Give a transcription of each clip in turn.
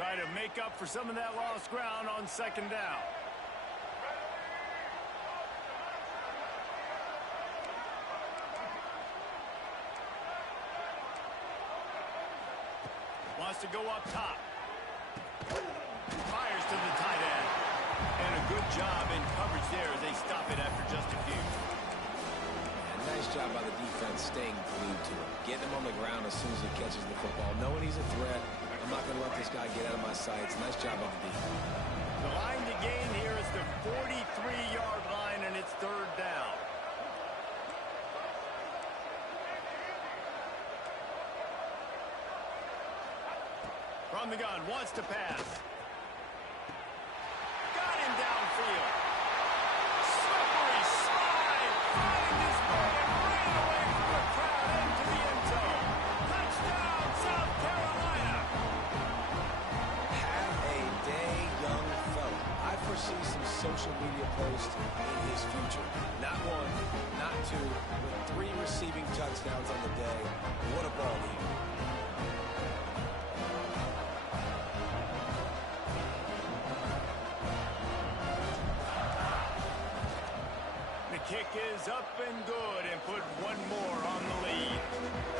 Try to make up for some of that lost ground on second down. Wants to go up top. Fires to the tight end. And a good job in coverage there as they stop it after just a few. Yeah, nice job by the defense staying glued to him. Getting him on the ground as soon as he catches the football. Knowing he's a threat. I'm not going to let this guy get out of my sights. Nice job on the defense. The line to gain here is the 43-yard line, and it's third down. From the gun, wants to pass. Got him downfield. Slippery slide, finding his way and ran away from the crowd into the end zone. Touchdown, South Carolina. Have a day, young fella. I foresee some social media posts in his future. Not one, not two, but 3 receiving touchdowns on the day. What a ball game. Kick is up and good and put one more on the lead.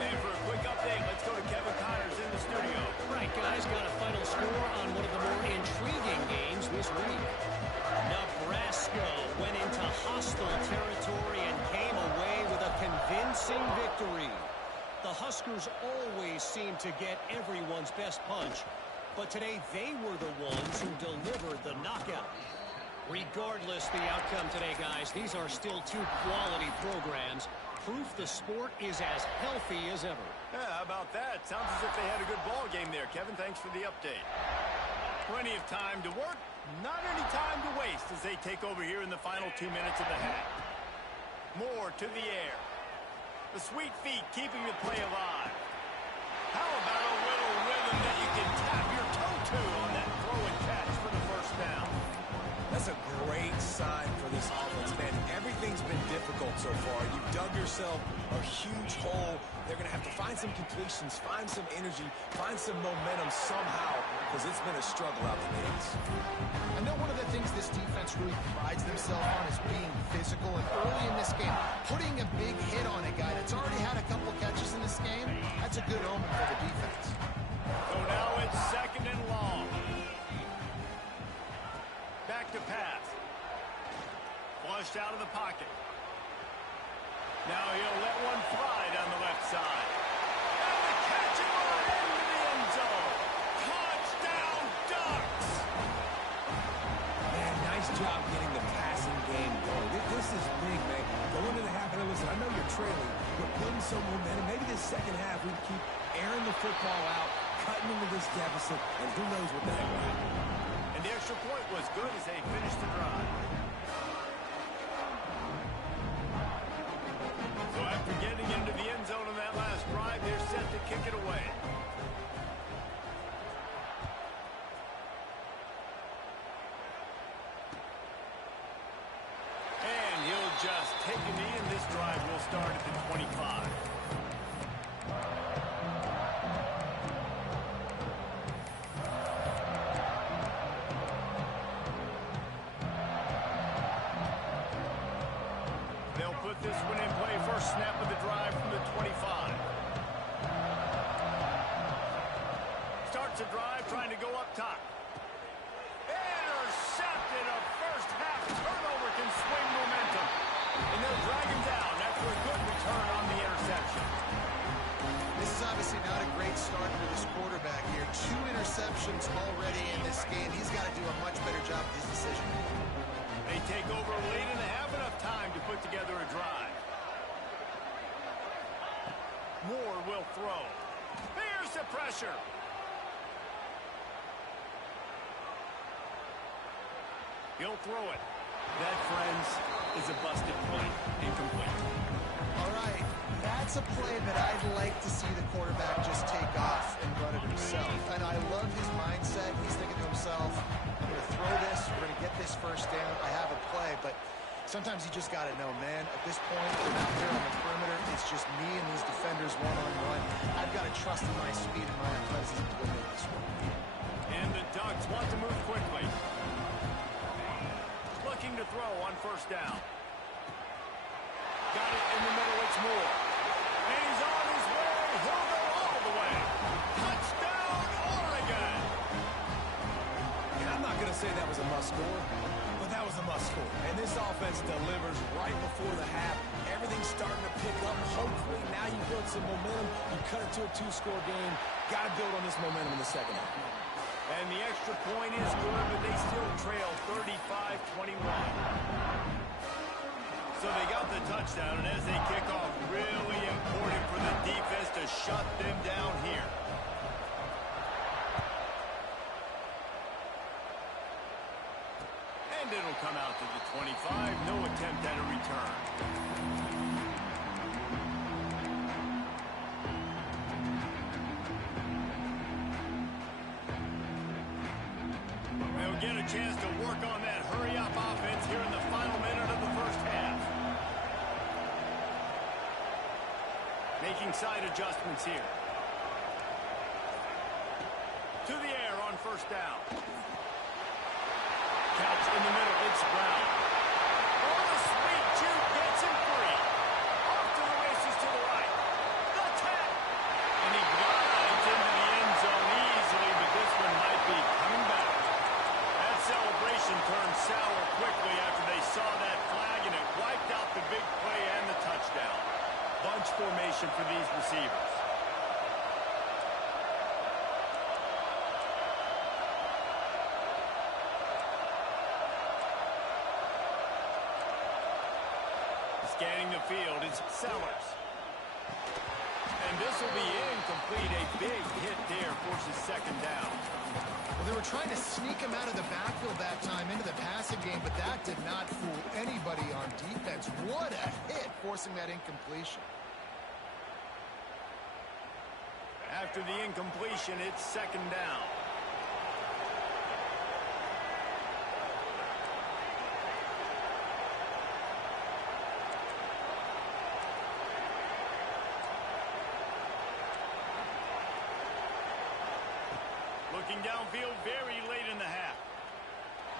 And for a quick update, let's go to Kevin Connors in the studio. Right, guys, got a final score on one of the more intriguing games this week. Nebraska went into hostile territory and came away with a convincing victory. The Huskers always seem to get everyone's best punch, but today they were the ones who delivered the knockout. Regardless the outcome today, guys, these are still 2 quality programs. Proof the sport is as healthy as ever. Yeah, how about that? Sounds as if they had a good ball game there. Kevin, thanks for the update. Plenty of time to work, not any time to waste as they take over here in the final 2 minutes of the half. Moore to the air. The sweet feet keeping the play alive. How about a little rhythm that you can tap your toe to on that throw and catch for the first down? That's a great sign for this offense, man. Everything's been difficult so far. You've dug yourself a huge hole. They're going to have to find some completions, find some energy, find some momentum somehow, because it's been a struggle out the gates. I know one of the things this defense really prides themselves on is being physical, and early in this game, putting a big hit on a guy that's already had a couple catches in this game, that's a good omen for the defense. So now it's second and long. Back to pass. Flushed out of the pocket. Now he'll let one fly down the left side. And the catch and run into the end zone. Touchdown, Ducks! Man, nice job getting the passing game going. This is big, man. Go into the half, and listen, I know you're trailing, but building some momentum. Maybe this second half we can keep airing the football out, cutting into this deficit, and who knows what the heck will happen. And the extra point was good as they finished the drive. So after getting into the end zone on that last drive, they're set to kick it away. And he'll just take a knee, and this drive will start at the 25. This one in play, first snap of the drive from the 25. Starts the drive, trying to go up top. Intercepted. A first half turnover can swing momentum. And they'll drag him down after a good return on the interception. This is obviously not a great start for this quarterback here. 2 interceptions already in this game. He's got to do a much better job with his decision. They take over late and have enough time to put together a drive. Moore will throw. Here's the pressure. He'll throw it. That, friends, is a busted point. Incomplete. All right, that's a play that I'd like to see the quarterback just take off and run it himself. And I love his mindset. He's thinking to himself, I'm going to throw this, we're going to get this first down, I have a play. But sometimes you just got to know, man, at this point, I'm out there on the perimeter, it's just me and these defenders one-on-one. I've got to trust in my speed and my athleticism to go make this one. And say that was a must-score, but that was a must-score. And this offense delivers right before the half. Everything's starting to pick up. Hopefully, now you build some momentum. You cut it to a 2-score game. Got to build on this momentum in the second half. And the extra point is good, but they still trail 35-21. So they got the touchdown, and as they kick off, really important for the defense to shut them down here. And it'll come out to the 25. No attempt at a return. They'll get a chance to work on that hurry-up offense here in the final minute of the first half. Making side adjustments here. To the air on first down. Catch in the middle, it's Brown. Oh, the sweet juke gets him free. Off to the races to the right. The tap. And he glides into the end zone easily, but this one might be coming back. That celebration turned sour quickly after they saw that flag, and it wiped out the big play and the touchdown. Bunch formation for these receivers. Scanning the field, it's Sellers. And this will be incomplete. A big hit there forces second down. Well, they were trying to sneak him out of the backfield that time into the passing game, but that did not fool anybody on defense. What a hit, forcing that incompletion. After the incompletion, it's second down. Looking downfield very late in the half.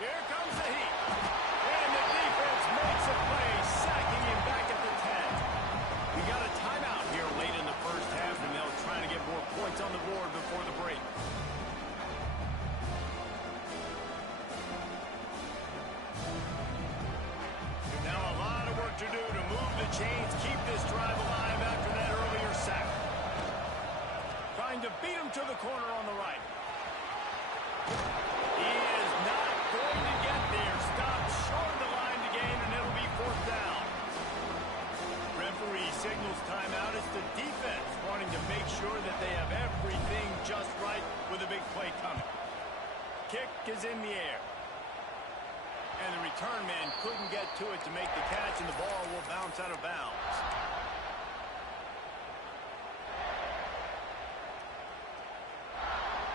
Here comes the heat. And the defense makes a play, sacking him back at the 10. We got a timeout here late in the first half, and they'll try to get more points on the board before the break. Now a lot of work to do to move the chains, keep this drive alive after that earlier sack. Trying to beat him to the corner on the right. He is not going to get there. Stopped short of the line to gain, and it'll be fourth down. Referee signals timeout. It's the defense wanting to make sure that they have everything just right with a big play coming. Kick is in the air. And the return man couldn't get to it to make the catch, and the ball will bounce out of bounds.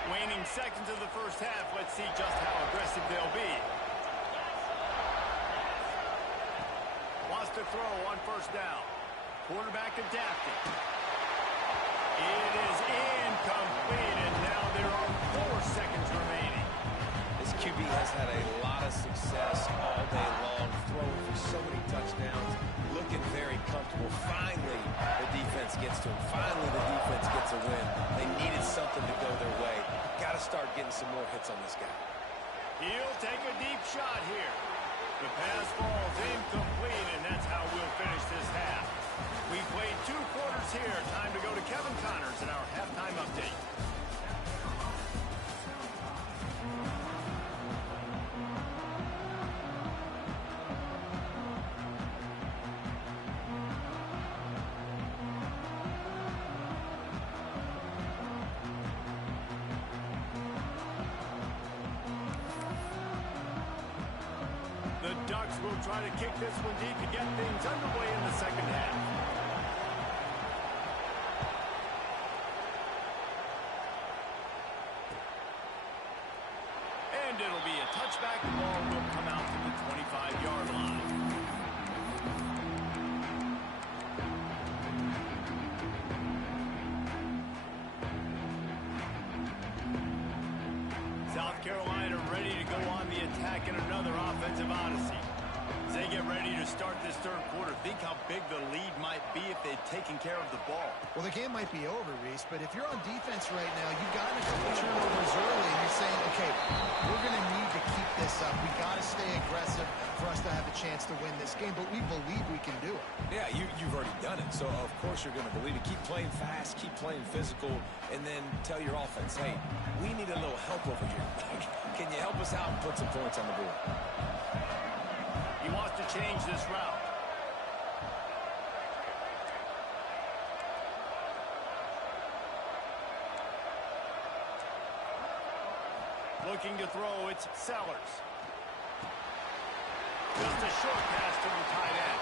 Waning seconds of the first half. Let's see just how aggressive they'll be. Wants to throw on first down. Quarterback adapting. It is incomplete, and now there are 4 seconds remaining. This QB has had a lot of success all day long, throwing for so many touchdowns, looking very comfortable. Finally, the defense gets to him. Finally, the defense gets a win. They needed something to go their way. Got to start getting some more hits on this guy. He'll take a deep shot here. The pass falls incomplete, and that's how we'll finish this half. We played 2 quarters here. Time to go to Kevin Connors in our halftime update. The Ducks will try to kick this one deep to get things underway in the second half. And it'll be a touchback. The ball will come out to the 25-yard line. South Carolina ready to go on the attack in another offensive odyssey. As they get ready to start this third quarter, think how big the lead might be if they'd taken care of the ball. Well, the game might be over, Reese, but if you're on defense right now, you've gotten a couple turnovers early, and you're saying, okay, we're going to need to keep this chance to win this game, but we believe we can do it. Yeah, you've already done it, so of course you're going to believe it. Keep playing fast, keep playing physical, and then tell your offense, hey, we need a little help over here. Can you help us out and put some points on the board? He wants to change this route. Looking to throw, it's Sellers. Just a short pass to the tight end.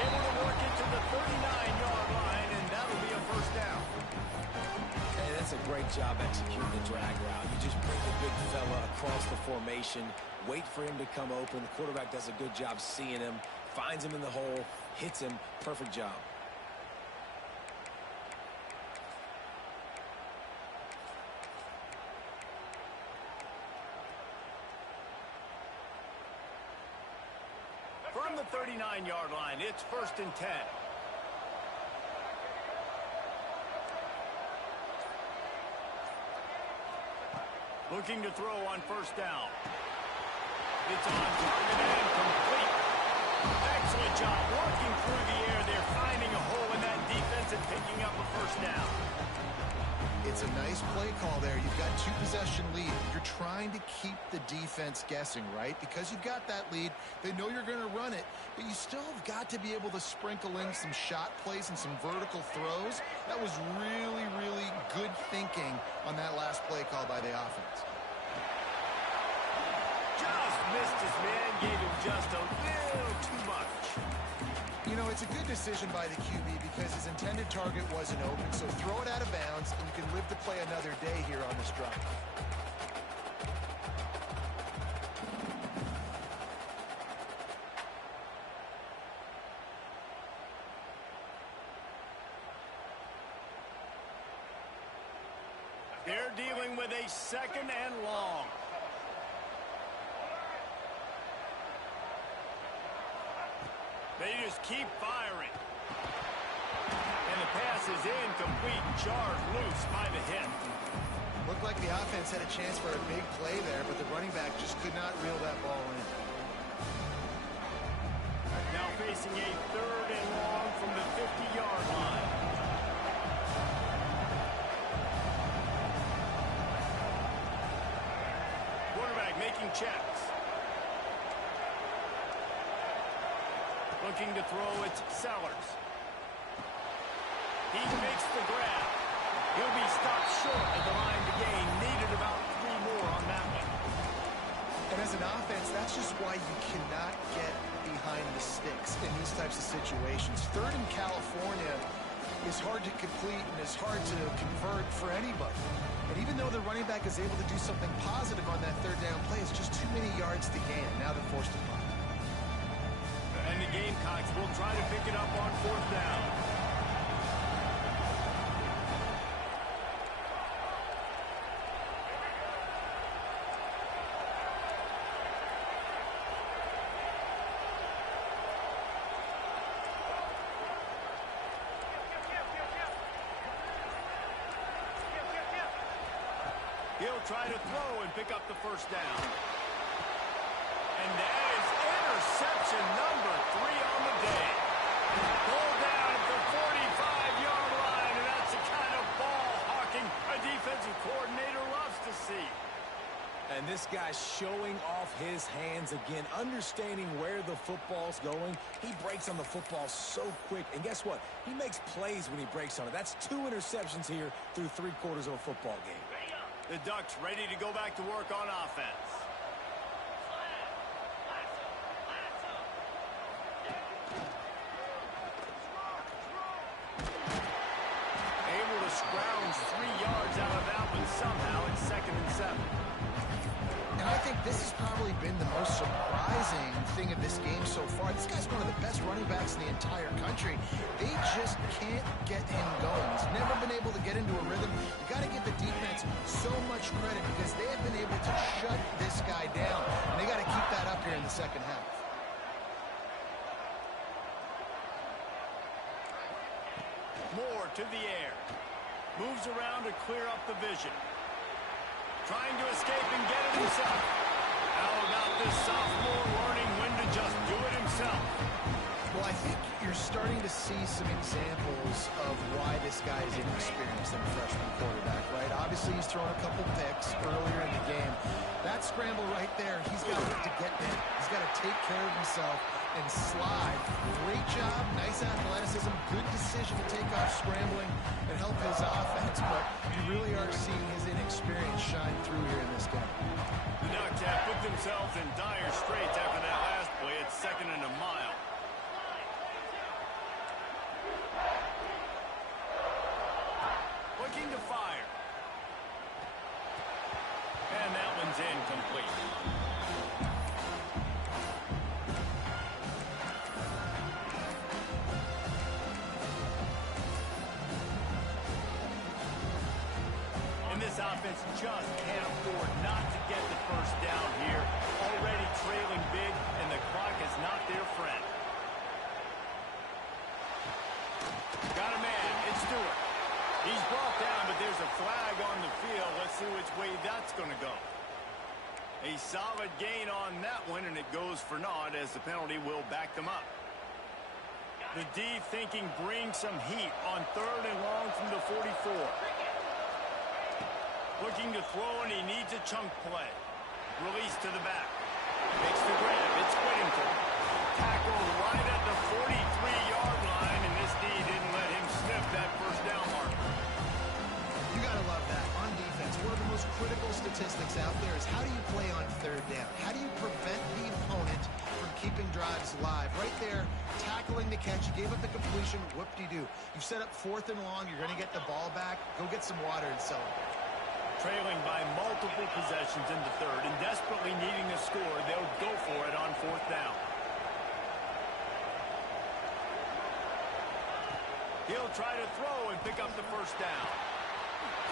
Able to work it to the 39-yard line, and that'll be a first down. Hey, that's a great job executing the drag route. You just bring the big fella across the formation, wait for him to come open. The quarterback does a good job seeing him, finds him in the hole, hits him. Perfect job. From the 39-yard line, it's 1st and 10. Looking to throw on 1st down. It's on target and complete. Excellent job working through the air there, finding a hole in that defense and picking up a 1st down. It's a nice play call there. You've got 2-possession lead. You're trying to keep the defense guessing, right? Because you've got that lead. They know you're going to run it, but you still have got to be able to sprinkle in some shot plays and some vertical throws. That was really, really good thinking on that last play call by the offense. Just missed his man, gave him just a little too much. You know, it's a good decision by the QB because his intended target wasn't open, so throw it out of bounds, and you can live to play another day here on this drive. They're dealing with a 2nd and long. They just keep firing. And the pass is incomplete. Jarred loose by the hit. Looked like the offense had a chance for a big play there, but the running back just could not reel that ball in. Now facing a 3rd and long from the 50-yard line. Quarterback making checks. Looking to throw, it's Sellers. He makes the grab. He'll be stopped short at the line to gain. Needed about 3 more on that one. And as an offense, that's just why you cannot get behind the sticks in these types of situations. 3rd in California is hard to complete and is hard to convert for anybody. And even though the running back is able to do something positive on that 3rd down play, it's just too many yards to gain. Now they're forced to punt. And the Gamecocks will try to pick it up on 4th down. He'll try to throw and pick up the 1st down. And that is interception number 3 on the day. Pulled down at the 45-yard line, and that's the kind of ball hawking a defensive coordinator loves to see. And this guy's showing off his hands again, understanding where the football's going. He breaks on the football so quick, and guess what? He makes plays when he breaks on it. That's 2 interceptions here through 3 quarters of a football game. The Ducks ready to go back to work on offense. Able to scrounge 3 yards out of that one somehow. It's 2nd and 7. And I think this has probably been the most surprising thing of this game so far. This guy's one of the best running backs in the entire country. They just can't get him going. He's never been able to get into a rhythm. You got to give the defense so much credit because they have been able to shut this guy down. And they got to keep that up here in the 2nd half. Moore to the air. Moves around to clear up the vision. Trying to escape and get it himself. How about this sophomore learning when to just do it himself. Well, I think you're starting to see some examples of why this guy is inexperienced in a freshman quarterback, right? Obviously, he's thrown a couple picks earlier in the game. That scramble right there, he's got to get there. He's got to take care of himself and slide. Great job, nice athleticism, good decision to take off scrambling and help his offense, but you really are seeing his inexperience shine through here in this game. The Ducks have put themselves in dire straits after that last play. It's 2nd and a mile. Looking to fire. And that one's incomplete. And this offense just can't afford not to get the first down here. Already trailing big, and the clock is not their friend. Got a man. It's Stewart. He's brought down, but there's a flag on the field. Let's see which way that's going to go. A solid gain on that one, and it goes for naught as the penalty will back them up. The D thinking bring some heat on 3rd and long from the 44. Looking to throw, and he needs a chunk play. Release to the back. Makes the grab. It's Whittington. Tackle right at the 43-yard line, and this D didn't let him sniff that first down marker. You got to love that. On defense, one of the most critical statistics out there is how do you play on 3rd down? How do you prevent the opponent from keeping drives alive? Right there, tackling the catch. You gave up the completion. Whoop-de-doo. You've set up 4th and long. You're going to get the ball back. Go get some water and celebrate. Trailing by multiple possessions in the 3rd and desperately needing a score, they'll go for it on 4th down. He'll try to throw and pick up the first down.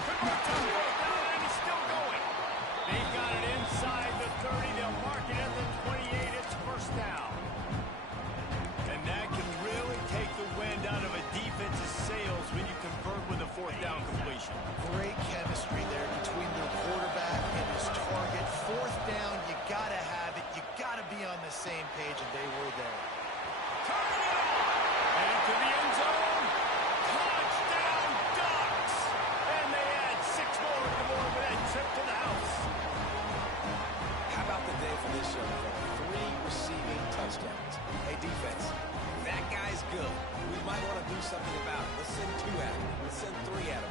Converts on 4th down, and he's still going. They've got it inside the 30. They'll mark it at the 28. It's first down. And that can really take the wind out of a defense's sails when you convert with a 4th down completion. Great chemistry there between their quarterback and his target. 4th down, you got to have it. You got to be on the same page, and they were there. Turning it on! And to the end zone. Touchdown, Ducks! And they add 6 more to the board with that trip to the house. How about the day for this young fella? 3 receiving touchdowns. Hey, defense, that guy's good. We might want to do something about it. Let's send 2 at him. Let's send 3 at him.